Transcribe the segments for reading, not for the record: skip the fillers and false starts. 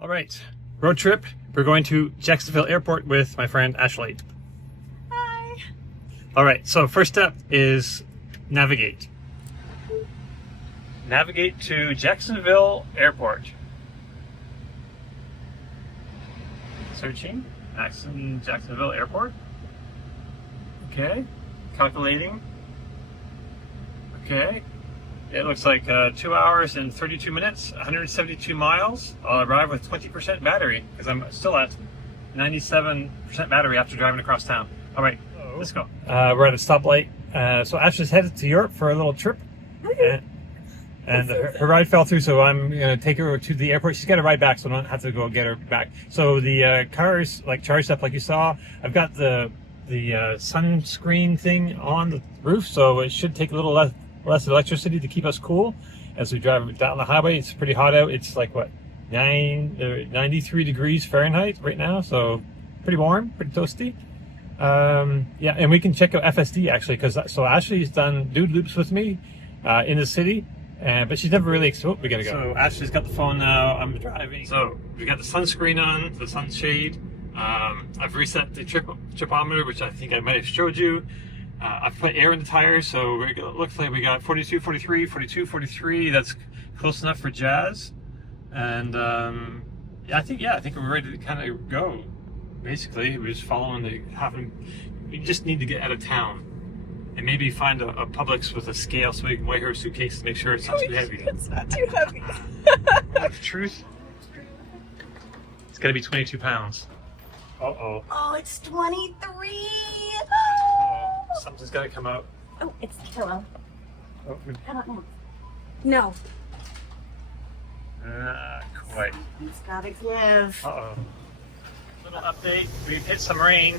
All right, road trip. We're going to Jacksonville Airport with my friend Ashley. Hi. All right, so first step is navigate. Navigate to Jacksonville Airport. Searching, Jacksonville Airport. Okay, calculating. Okay, it looks like 2 hours and 32 minutes, 172 miles. I'll arrive with 20% battery because I'm still at 97% battery after driving across town. All right, let's go. We're at a stoplight. So Ashley's headed to Europe for a little trip. And her ride fell through, so I'm going to take her to the airport. She's got a ride back, so I don't have to go get her back. So the car is like charged up like you saw. I've got the sunscreen thing on the roof, so it should take a little less electricity to keep us cool as we drive down the highway. It's pretty hot out. It's like what, 93 degrees Fahrenheit right now, so pretty warm, pretty toasty. Yeah, and we can check out FSD actually, because Ashley's done dude loops with me in the city. But she's never really, so we gotta go. So Ashley's got the phone now, I'm driving. So we got the sunscreen on, the sunshade. I've reset the tripometer, which I think I might have showed you. I've put air in the tires, so it looks like we got 42, 43, 42, 43. That's close enough for jazz. And I think we're ready to kind of go. Basically, we're just following we just need to get out of town. And maybe find a Publix with a scale so we can weigh her suitcase to make sure it's not too heavy. It's not too heavy. That's the truth. It's gotta be 22 pounds. Uh-oh. Oh, it's 23. Something's gotta come out. Oh, it's the pillow. Oh, I don't know. No. quite. It's gotta give. Uh-oh. Little update. We hit some rain.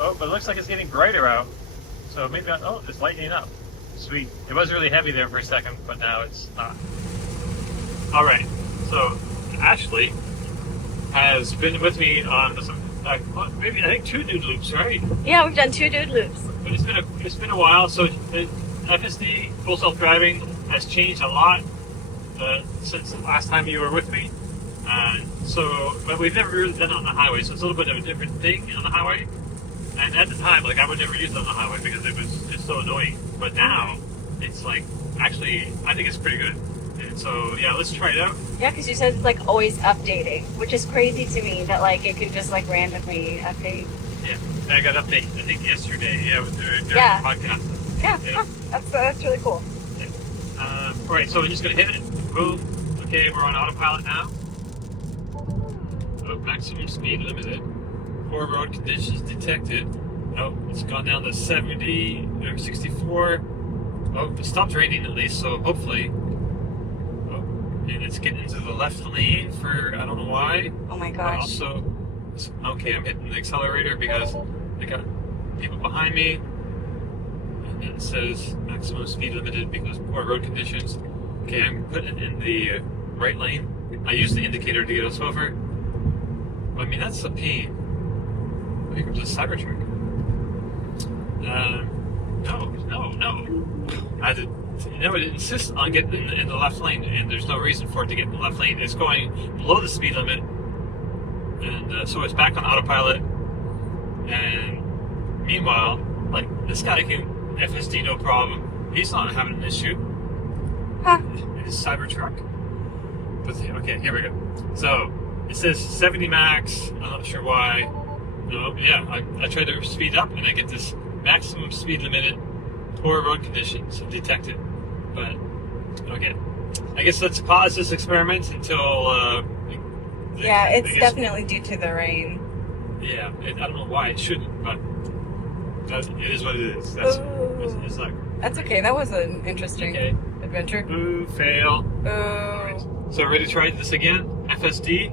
Oh, but it looks like it's getting brighter out. So maybe, it's lightening up. Sweet. It was really heavy there for a second, but now it's not. All right. So Ashley has been with me on some, maybe I think 2 dude loops, right? Yeah, we've done 2 dude loops. But it's been a while. So the FSD full self driving has changed a lot since the last time you were with me. But we've never really done it on the highway, so it's a little bit of a different thing on the highway. And at the time, I would never use it on the highway because it was just so annoying. But now, it's actually, I think it's pretty good. And so, yeah, let's try it out. Yeah, because you said it's always updating, which is crazy to me that it could just randomly update. Yeah, and I got an update, I think yesterday, during the podcast. Yeah. Huh, that's really cool. Yeah. All right, so we're just going to hit it. Boom. Okay, we're on autopilot now. Oh, maximum speed limited. Poor road conditions detected. Oh, it's gone down to 70 or 64. Oh, it stopped raining at least, so hopefully. Oh, and it's getting into the left lane for I don't know why. Oh my gosh. Also, okay, I'm hitting the accelerator because I got people behind me. And it says maximum speed limited because poor road conditions. Okay, I'm putting it in the right lane. I used the indicator to get us over. I mean, that's a pain. Here comes a Cybertruck. No. It insists on getting in the left lane, and there's no reason for it to get in the left lane. It's going below the speed limit, and so it's back on autopilot. And meanwhile, this guy can FSD no problem. He's not having an issue. Huh. In his Cybertruck. But okay, here we go. So it says 70 max. I'm not sure why. No, yeah, I tried to speed up and I get this maximum speed limited, poor road conditions detected. But, okay. I guess let's pause this experiment until... it's definitely due to the rain. Yeah, I don't know why it shouldn't, but it is what it is. That's okay, that was an interesting adventure. Ooh, fail. Ooh. Right. So ready to try this again? FSD?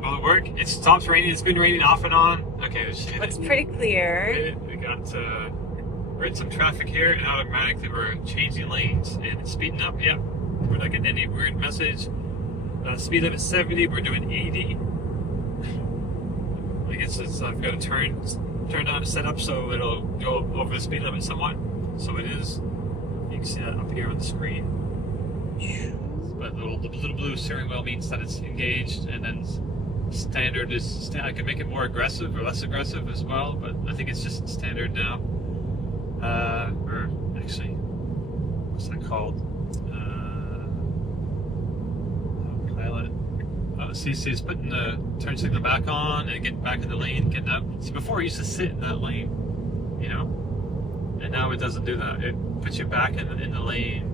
Will it work? It stops raining. It's been raining off and on. Okay, looks pretty clear. We got we're in some traffic here, and automatically we're changing lanes and it's speeding up. Yep, we're not getting any weird message. Speed limit 70. We're doing 80. I guess I've got to turn on set up so it'll go over the speed limit somewhat. So it is. You can see that up here on the screen. but the little blue steering wheel means that it's engaged, and then standard is I can make it more aggressive or less aggressive as well, but I think it's just standard now. Or actually, what's that called? Pilot. Oh, see, it's putting the turn signal back on and getting back in the lane, getting up. See, before it used to sit in that lane, you know, and now it doesn't do that. It puts you back in the lane.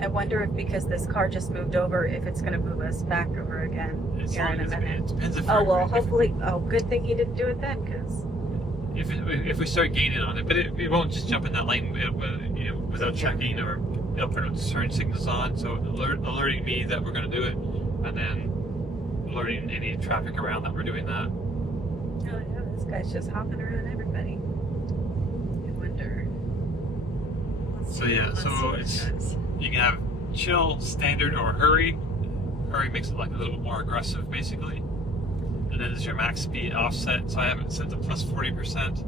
I wonder if because this car just moved over, if it's going to move us back over again here in a minute. It depends if hopefully. Good thing he didn't do it then, because if we start gaining on it, but it won't just jump in that lane without checking, or it'll put turn signals on, so alerting me that we're going to do it, and then alerting any traffic around that we're doing that. Oh yeah, this guy's just hopping around everybody. I wonder. So yeah, you can have chill, standard, or hurry. Hurry makes it like a little bit more aggressive, basically. And then there's your max speed offset. So I have it set to plus 40%,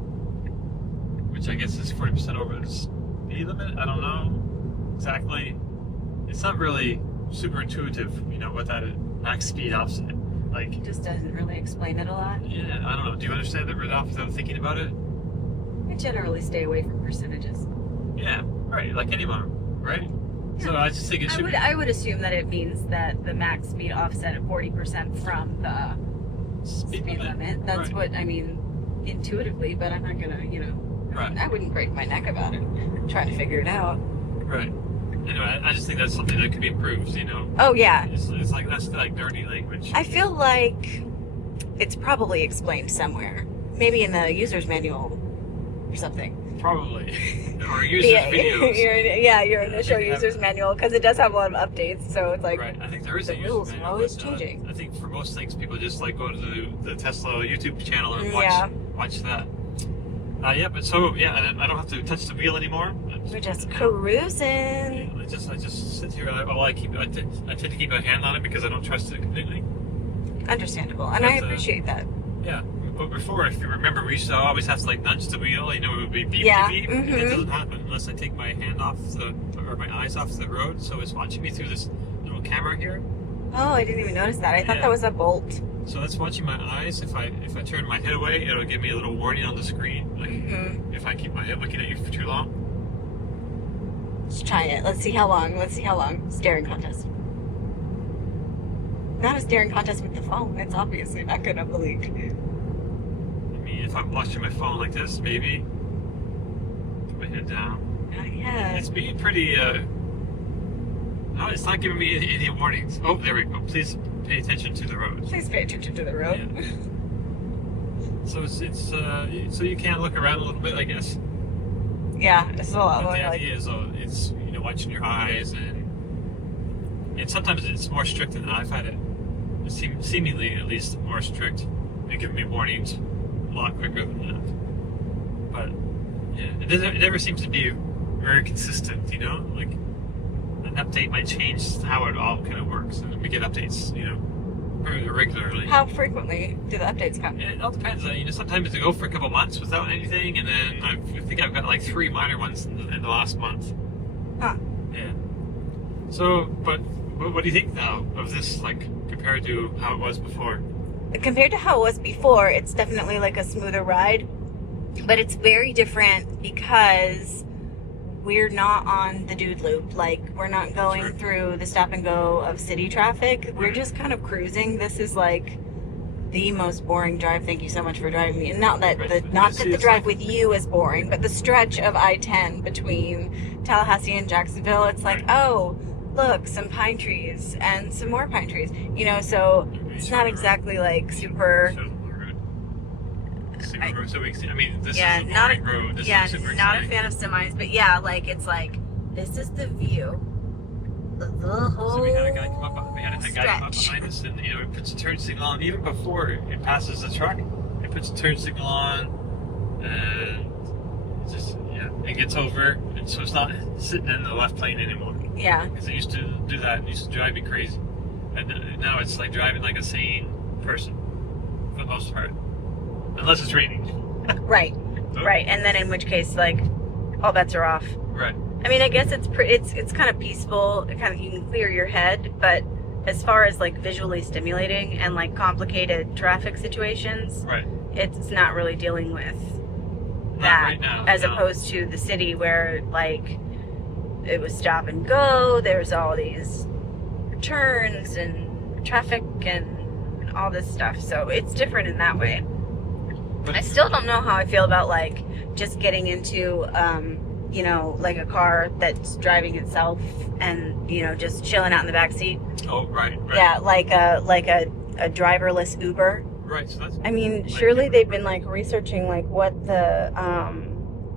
which I guess is 40% over the speed limit. I don't know exactly. It's not really super intuitive, what that is. Max speed offset. Like, it just doesn't really explain it a lot. Yeah, I don't know. Do you understand it right off without thinking about it? I generally stay away from percentages. Yeah, right. Like anyone, right? Yeah. So I just think it should be. I would assume that it means that the max speed offset at 40% from the speed limit. That's right. what I mean intuitively, but I'm not gonna, Right. I wouldn't break my neck about it trying to figure it out. Right. Anyway, I just think that's something that could be improved, Oh yeah. It's like, that's like dirty language. I feel like it's probably explained somewhere. Maybe in the user's manual or something. Probably. Or user's videos. Your initial user's manual, because it does have a lot of updates, so it's like, right. I think there is a the rules user's are manual, always but, changing. I think for most things, people just like go to the Tesla YouTube channel and watch that. Yeah, but I don't have to touch the wheel anymore. We're just cruising. I just sit here. I tend to keep my hand on it because I don't trust it completely. Understandable, and I appreciate that. Yeah, but before, if you remember, we used to always have to like nudge the wheel. It would be beep beep. Mm-hmm. It doesn't happen unless I take my hand off or my eyes off the road. So it's watching me through this little camera here. Oh, I didn't even notice that. I thought that was a bolt. So that's watching my eyes. If I turn my head away, it'll give me a little warning on the screen. Like if I keep my head looking at you for too long. Let's try it. Let's see how long. Staring contest. Not a staring contest with the phone. It's obviously not good up the leak. I mean, if I'm watching my phone like this, maybe put my head down. Not yet. It's being pretty. No, it's not giving me any warnings. Oh, there we go. Please pay attention to the road. Please pay attention to the road. Yeah. So so you can look around a little bit, I guess. Yeah, it's a lot more the like. idea is, it's watching your eyes, and sometimes it's more strict than I've had it. Seemingly, at least, more strict. They give me warnings a lot quicker than that. But yeah, it never seems to be very consistent. Like an update might change how it all kind of works, and we get updates, very regularly. How frequently do the updates come? It all depends. Sometimes they go for a couple months without anything, and then I think I've got like 3 minor ones in the last month. Huh. Yeah. So, but what do you think now of this, like, compared to how it was before? Compared to how it was before, it's definitely like a smoother ride, but it's very different because we're not on the dude loop. Like, we're not going through the stop and go of city traffic. We're just kind of cruising. This is like the most boring drive. Thank you so much for driving me. And not that the drive with you is boring, but the stretch of I-10 between Tallahassee and Jacksonville, it's like, oh, look, some pine trees and some more pine trees. So it's not exactly like super. This is a boring road. This Yeah, is super not exciting. a fan of semis, but yeah, like it's like this is the view. The whole So we had a guy come up behind us, and it puts a turn signal on even before it passes the truck. It puts a turn signal on, and it gets over, and so it's not sitting in the left lane anymore. Yeah. Because it used to do that. It used to drive me crazy, and now it's like driving like a sane person for the most part. Unless it's raining. Right. So, Right. And then in which case, like, all bets are off. Right. I mean, I guess it's kind of peaceful. It kind of, you can clear your head, but as far as like visually stimulating and like complicated traffic situations, Right. it's not really dealing with Not that right now, as no. opposed to the city where like it was stop and go. There's all these turns and traffic and all this stuff. So it's different in that way. But I still don't know how I feel about like just getting into you know, like a car that's driving itself and, you know, just chilling out in the back seat. Oh, right. Yeah, like a driverless Uber. Right. So that's. I mean, like, surely they've been like researching like what the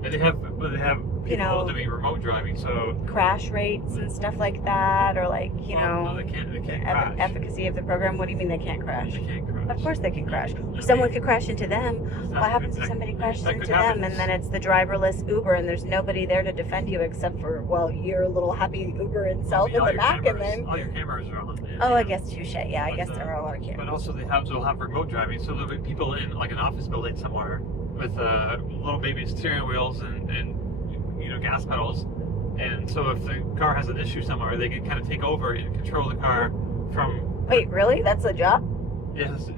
They have people know, doing remote driving, so. crash rates and stuff like that, or like, you Well, know, no, they can't crash. efficacy of the program. What do you mean they can't crash? They can't crash. Of course they can crash. I Someone mean, could crash into them. What happens if somebody crashes into them and then it's the driverless Uber and there's nobody there to defend you except for, well, your little happy Uber itself in the back and then... all your cameras are on. Oh, I guess touche. Yeah, I But, guess there are a lot of But cameras. also they'll have remote driving, so there'll be people in like an office building somewhere with little baby steering wheels and you know, gas pedals, and so if the car has an issue somewhere, they can kind of take over and control the car from. Wait, really? That's a job? Yes,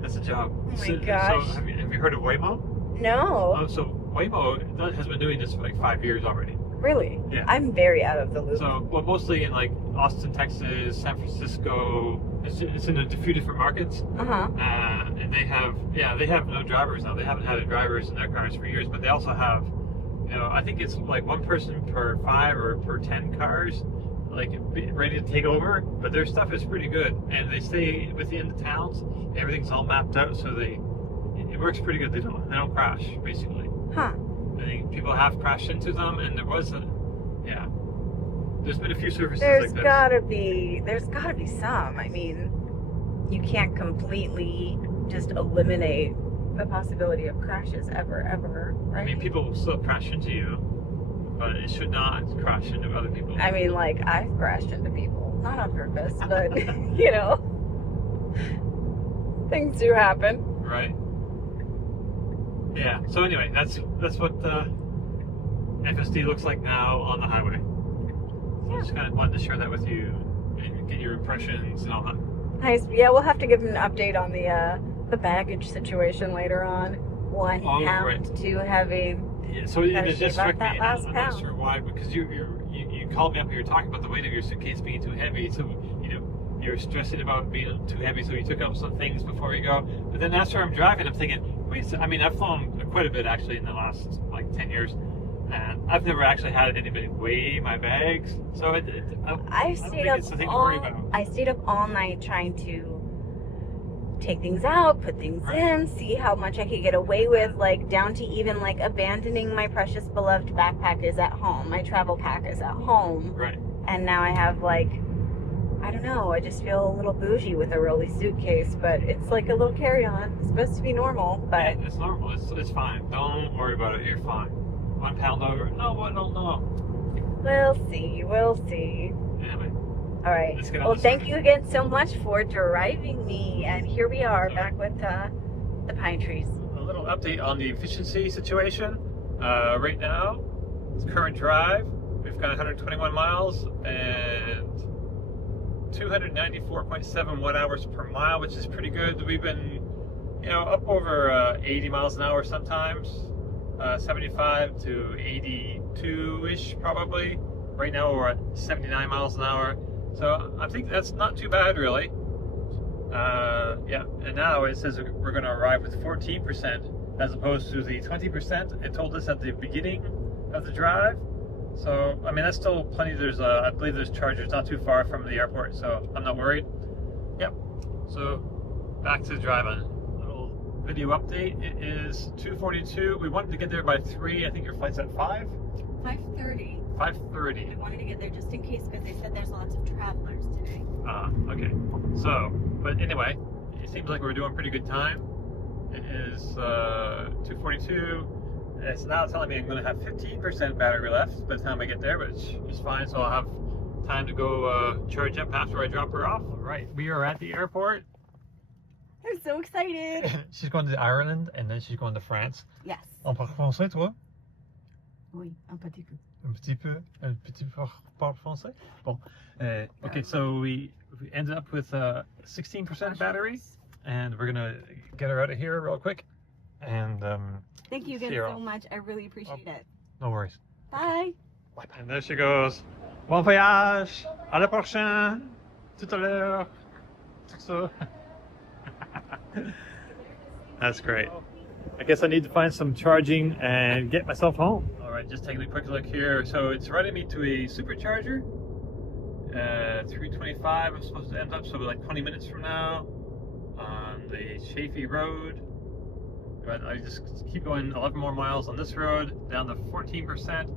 that's a job. Oh my So gosh. have you heard of Waymo? No. Oh, so Waymo has been doing this for like 5 years already. Really? Yeah. I'm very out of the loop. So, well, mostly in like Austin, Texas, San Francisco. It's in a few different markets. Uh-huh. And they have no drivers now. They haven't had drivers in their cars for years, but they also have, you know, I think it's like one person per 5 or per 10 cars, like ready to take over. But their stuff is pretty good, and they stay within the towns. Everything's all mapped out, so it works pretty good. They don't crash, basically. Huh. I think people have crashed into them, and there's been a few services There's like this. gotta be some. I mean, you can't completely just eliminate the possibility of crashes ever, right? I mean, people will still crash into you, but it should not crash into other people. I mean, like, I've crashed into people. Not on purpose, but, you know, things do happen. Right. Yeah. So anyway, that's what FSD looks like now on the highway. So I just kind of wanted to share that with you and get your impressions and all that. Nice. Yeah, we'll have to give an update on the baggage situation later on. 1 pound right. too heavy. Yeah, so Gotta it just shave off struck me. that last I'm not pound. sure why, because you called me up and you were talking about the weight of your suitcase being too heavy. So you're stressing about being too heavy, so you took out some things before you go. But then after I'm driving, I'm thinking, wait. So, I mean, I've flown quite a bit actually in the last like 10 years, and I've never actually had anybody weigh my bags. So I don't think it's a thing to worry about. I stayed up all night trying to take things out, put things in, see how much I could get away with, like down to even like abandoning my precious beloved backpack is at home. My travel pack is at home. Right. And now I have like, I don't know, I just feel a little bougie with a rolly suitcase, but it's like a little carry-on. It's supposed to be normal, but... Yeah, it's normal. It's fine. Don't worry about it. You're fine. 1 pound over. No, I don't know. We'll see. Anyway. All right. Let's get on Well, this thank one. you again so much for driving me, and here we are back with the pine trees. A little update on the efficiency situation. Right now, it's current drive. We've got 121 miles and 294.7 watt hours per mile, which is pretty good. We've been, up over 80 miles an hour sometimes, 75 to 82-ish probably. Right now we're at 79 miles an hour. So I think that's not too bad, really. And now it says we're going to arrive with 14% as opposed to the 20% it told us at the beginning of the drive. So, I mean, that's still plenty. I believe there's chargers not too far from the airport, so I'm not worried. Yep. So, back to driving. Little video update. It is 2:42. We wanted to get there by 3. I think your flight's at 5? 5:30. 5:30. I wanted to get there just in case because they said there's lots of travelers today. Okay. So, but anyway, it seems like we're doing pretty good time. It is 2:42. It's now telling me I'm going to have 15% battery left by the time I get there, which is fine. So I'll have time to go charge up after I drop her off. All right, we are at the airport. I'm so excited. She's going to Ireland and then she's going to France. Yes. En parle français, toi? Oui, un petit peu. Un petit peu parle français. Bon, okay, so we ended up with 16% battery, and we're gonna get her out of here real quick. And Thank you again see her so off. much. I really appreciate it. No worries. Bye. Bye. And there she goes. Bon voyage. À la prochaine. Tout à l'heure. Tout ça. That's great. I guess I need to find some charging and get myself home. All right, just taking a quick look here. So it's running me to a supercharger. 325 I'm supposed to end up, so like 20 minutes from now on the Chaffee Road. But I just keep going 11 more miles on this road, down to 14%.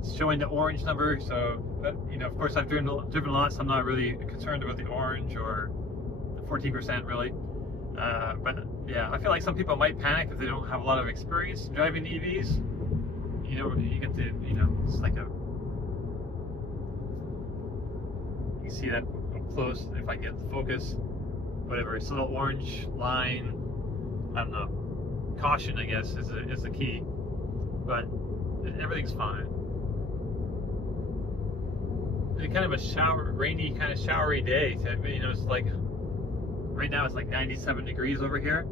It's showing the orange number, so, but, you know, of course I've driven lots, so I'm not really concerned about the orange or the 14% really. But yeah, I feel like some people might panic if they don't have a lot of experience driving EVs. You know, you get to, you know, it's like a, you can see that up close if I get the focus, whatever, it's a little orange line, I don't know, caution I guess is the key, but everything's fine. It's kind of a rainy, kind of showery day. So, you know, it's like, right now it's like 97 degrees over here.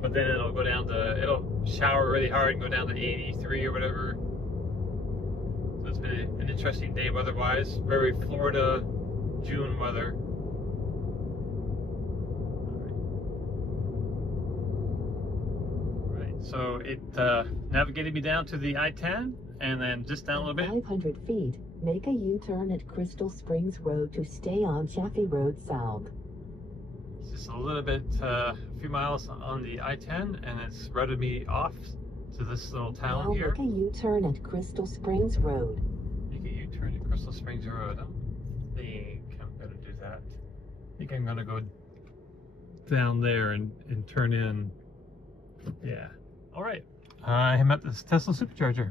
But then it'll go down to, it'll shower really hard and go down to 83 or whatever. So it's been an interesting day weather-wise. Very Florida June weather. All right, so it navigated me down to the I-10 and then just down a little bit. 500 feet. Make a U-turn at Crystal Springs Road to stay on Chaffee Road South. It's just a little bit, a few miles on the I-10, and it's routed me off to this little town Now here. make a U-turn at Crystal Springs Road. Make a U-turn at Crystal Springs Road. I think I'm gonna do that. I think I'm gonna go down there and turn in. Yeah. All right. I'm at this Tesla Supercharger.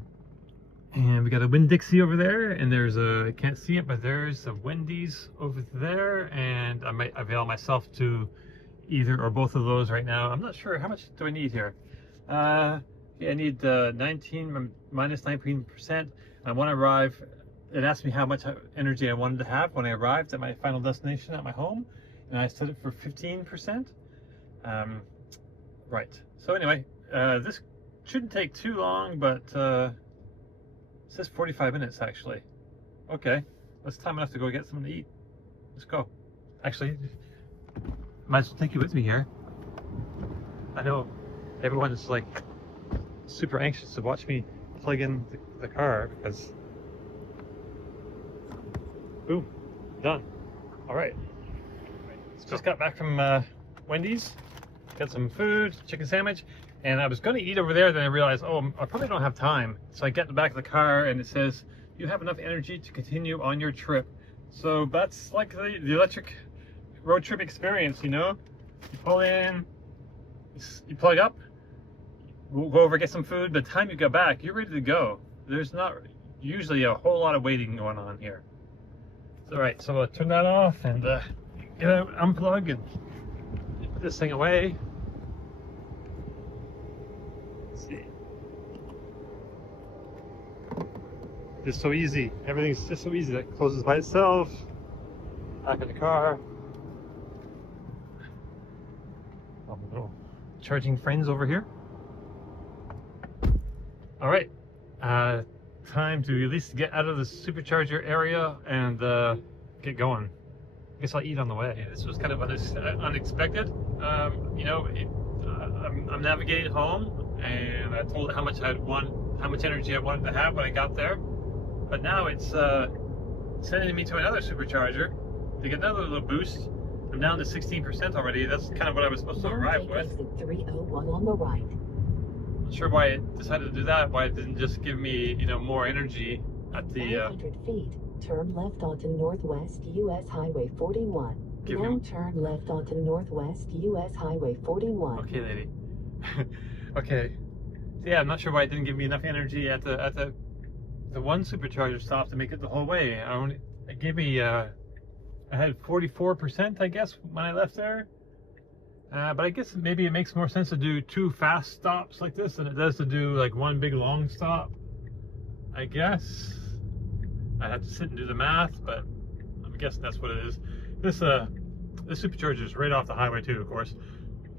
And we got a Winn-Dixie over there, and there's a, I can't see it, but there's a Wendy's over there, and I might avail myself to either or both of those right now. I'm not sure, how much do I need here? Yeah, I need 19 minus 19%. I want to arrive, it asked me how much energy I wanted to have when I arrived at my final destination at my home, and I set it for 15%. Right, so anyway, this shouldn't take too long, but it says 45 minutes actually. Okay, that's time enough to go get something to eat. Let's go. Actually, might as well take you with me here. I know everyone's like super anxious to watch me plug in the car because, boom, done. All right. Just got back from Wendy's, got some food, chicken sandwich. And I was going to eat over there, then I realized, oh, I probably don't have time. So I get in the back of the car and it says, you have enough energy to continue on your trip. So that's like the electric road trip experience, you know? You pull in, you plug up, we'll go over, get some food. By the time you get back, you're ready to go. There's not usually a whole lot of waiting going on here. All right, so I'll turn that off and get out, unplug and put this thing away. See, just so easy. Everything's just so easy. That closes by itself. Back in the car. Oh, little charging friends over here. All right, time to at least get out of the supercharger area and get going. I guess I'll eat on the way. This was kind of unexpected. You know, I'm navigating home. And I told it how much energy I wanted to have when I got there. But now it's sending me to another supercharger to get another little boost. I'm down to 16% already. That's kind of what I was supposed to arrive with. Exit 301 on the right. Not sure why it decided to do that. Why it didn't just give me, you know, more energy at the. 500 feet. Turn left onto Northwest US Highway 41. Now turn left onto Northwest US Highway 41. Okay, lady. Okay, so yeah, I'm not sure why it didn't give me enough energy at the one supercharger stop to make it the whole way. It gave me I had 44%, I guess, when I left there, But I guess maybe it makes more sense to do 2 fast stops like this than it does to do like 1 big long stop. I guess I have to sit and do the math, but I'm guessing that's what it is. This Supercharger is right off the highway too, of course.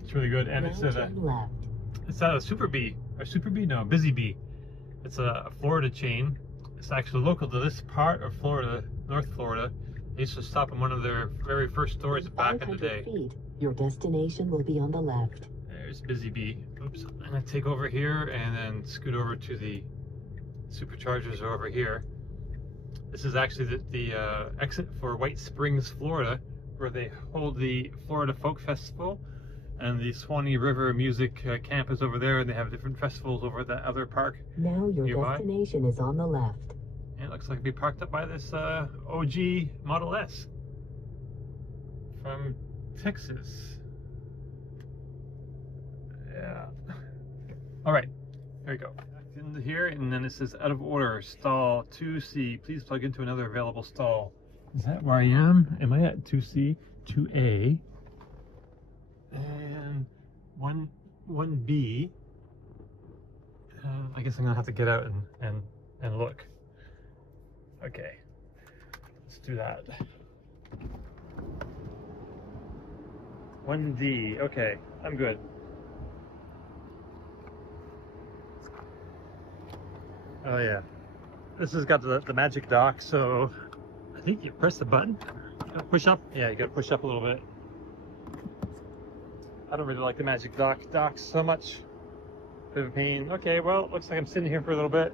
It's really good, and it's at a Super B or Super B, no, Busy Bee. It's a Florida chain. It's actually local to this part of Florida, North Florida. I used to stop in one of their very first stores back in the day. Feet. Your destination will be on the left. There's Busy Bee. Oops. I'm gonna take over here and then scoot over to the Superchargers over here. This is actually the exit for White Springs, Florida, where they hold the Florida Folk Festival, and the Swanee River Music Camp is over there, and they have different festivals over at that other park. Now your nearby. destination is on the left. And it looks like it'll be parked up by this OG Model S from Texas. Yeah. All right, here we go. Into here, and then it says out of order, stall 2C. Please plug into another available stall. Is that where I am? Am I at 2C? 2A? And 1B. I guess I'm gonna have to get out and look. Okay, let's do that. 1D. Okay, I'm good. Oh yeah, this has got the magic dock, so I think you press the button. Push up. Yeah, you gotta push up a little bit. I don't really like the magic docks so much. Bit of a pain. Okay, well, it looks like I'm sitting here for a little bit.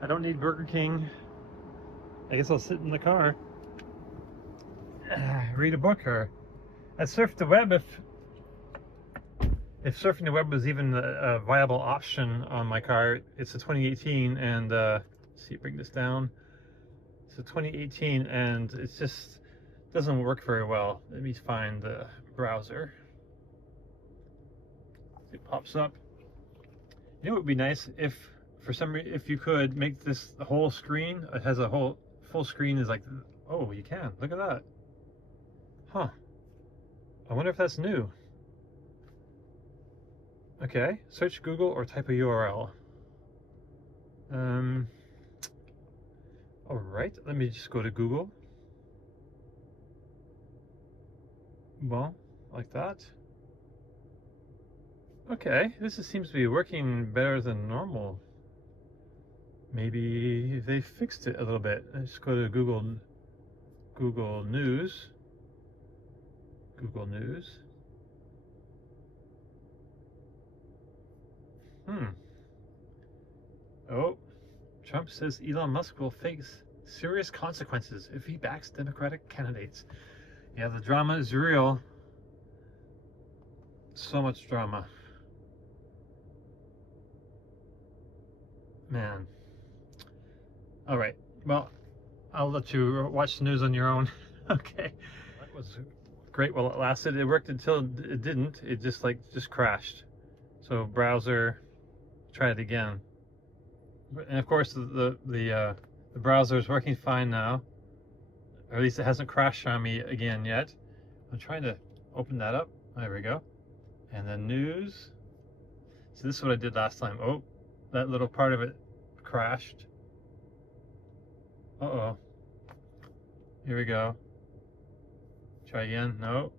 I don't need Burger King. I guess I'll sit in the car. Read a book, or I surf the web if surfing the web was even a viable option on my car. It's a 2018, and let's see, bring this down. It's a 2018, and it just doesn't work very well. Let me find the browser. It pops up. You know what would be nice if, for some reason, if you could make this the whole screen. It has a whole full screen. Is like, oh, you can look at that. Huh. I wonder if that's new. Okay, search Google or type a URL. All right, let me just go to Google. Well, like that. Okay, this seems to be working better than normal. Maybe they fixed it a little bit. Let's go to Google News. Google News. Oh, Trump says Elon Musk will face serious consequences if he backs Democratic candidates. Yeah, the drama is real. So much drama. Man. All right. Well, I'll let you watch the news on your own. Okay. That was great while it lasted. It worked until it didn't. It just crashed. So browser, try it again. And of course the browser is working fine now. Or at least it hasn't crashed on me again yet. I'm trying to open that up. There we go. And then news. So this is what I did last time. Oh, that little part of it crashed. Uh-oh. Here we go. Try again. No.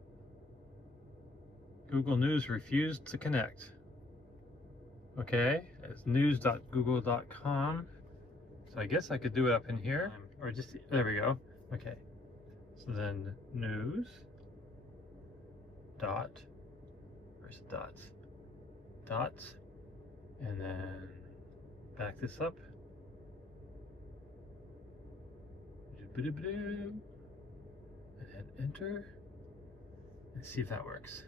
Google News refused to connect. Okay, it's news.google.com. So I guess I could do it up in here, or just, there we go. Okay, so then news dot, where's the dots? Dots, and then back this up. And then enter, and see if that works.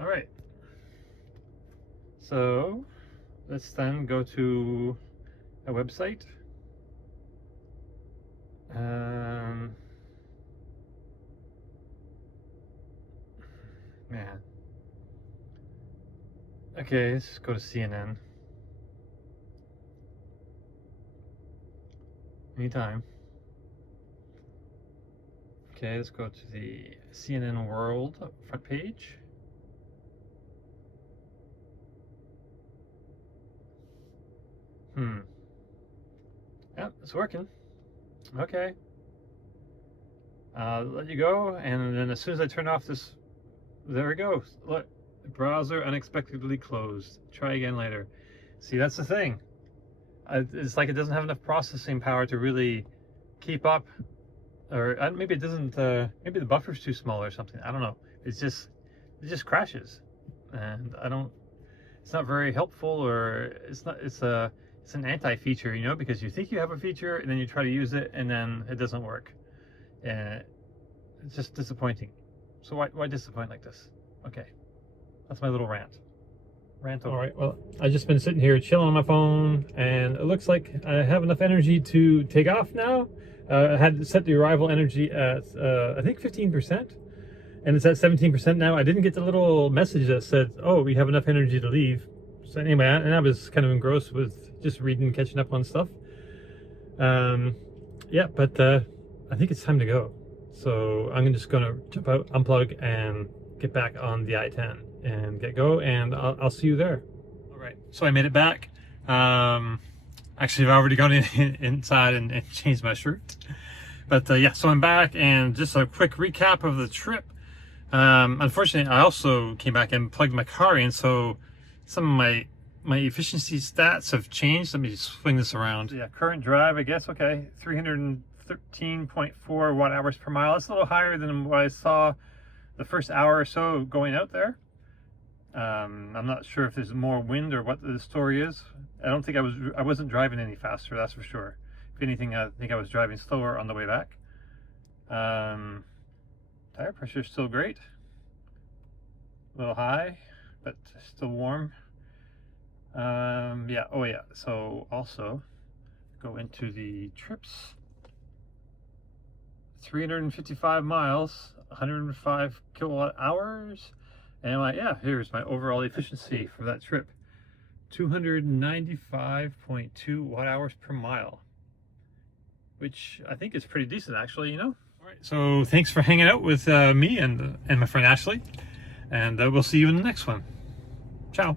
All right. So let's then go to a website. Man. Okay, let's go to CNN. Anytime. Okay, let's go to the CNN World front page. Yep, it's working. Okay. Let you go, and then as soon as I turn off this, there we go. Look, browser unexpectedly closed. Try again later. See, that's the thing. It's like it doesn't have enough processing power to really keep up, or maybe it doesn't. Maybe the buffer's too small or something. I don't know. It just crashes, and I don't. It's not very helpful, or it's not. It's an anti-feature, you know, because you think you have a feature and then you try to use it and then it doesn't work, and it's just disappointing. So why disappoint like this? Okay, that's my little rant over. All right, well, I've just been sitting here chilling on my phone, and it looks like I have enough energy to take off now. I had set the arrival energy at I think 15%, and it's at 17% now. I didn't get the little message that said, oh, we have enough energy to leave. So anyway, and I was kind of engrossed with just reading, catching up on stuff. Yeah, but I think it's time to go. So I'm just gonna jump out, unplug, and get back on the I-10 and get go, and I'll see you there. All right, so I made it back. Actually, I've already gone inside and changed my shirt. But yeah, so I'm back, and just a quick recap of the trip. Unfortunately, I also came back and plugged my car in, so some of my efficiency stats have changed. Let me just swing this around. Yeah, current drive, I guess, okay, 313.4 watt hours per mile. It's a little higher than what I saw the first hour or so going out there. I'm not sure if there's more wind or what the story is. I don't think I wasn't driving any faster, that's for sure. If anything, I think I was driving slower on the way back. Tire pressure is still great. A little high, but still warm. Yeah, oh yeah, so also go into the trips. 355 miles, 105 kilowatt hours, and yeah, here's my overall efficiency for that trip. 295.2 watt hours per mile, which I think is pretty decent, actually, you know. All right, so thanks for hanging out with me and my friend Ashley, and we'll see you in the next one. Ciao.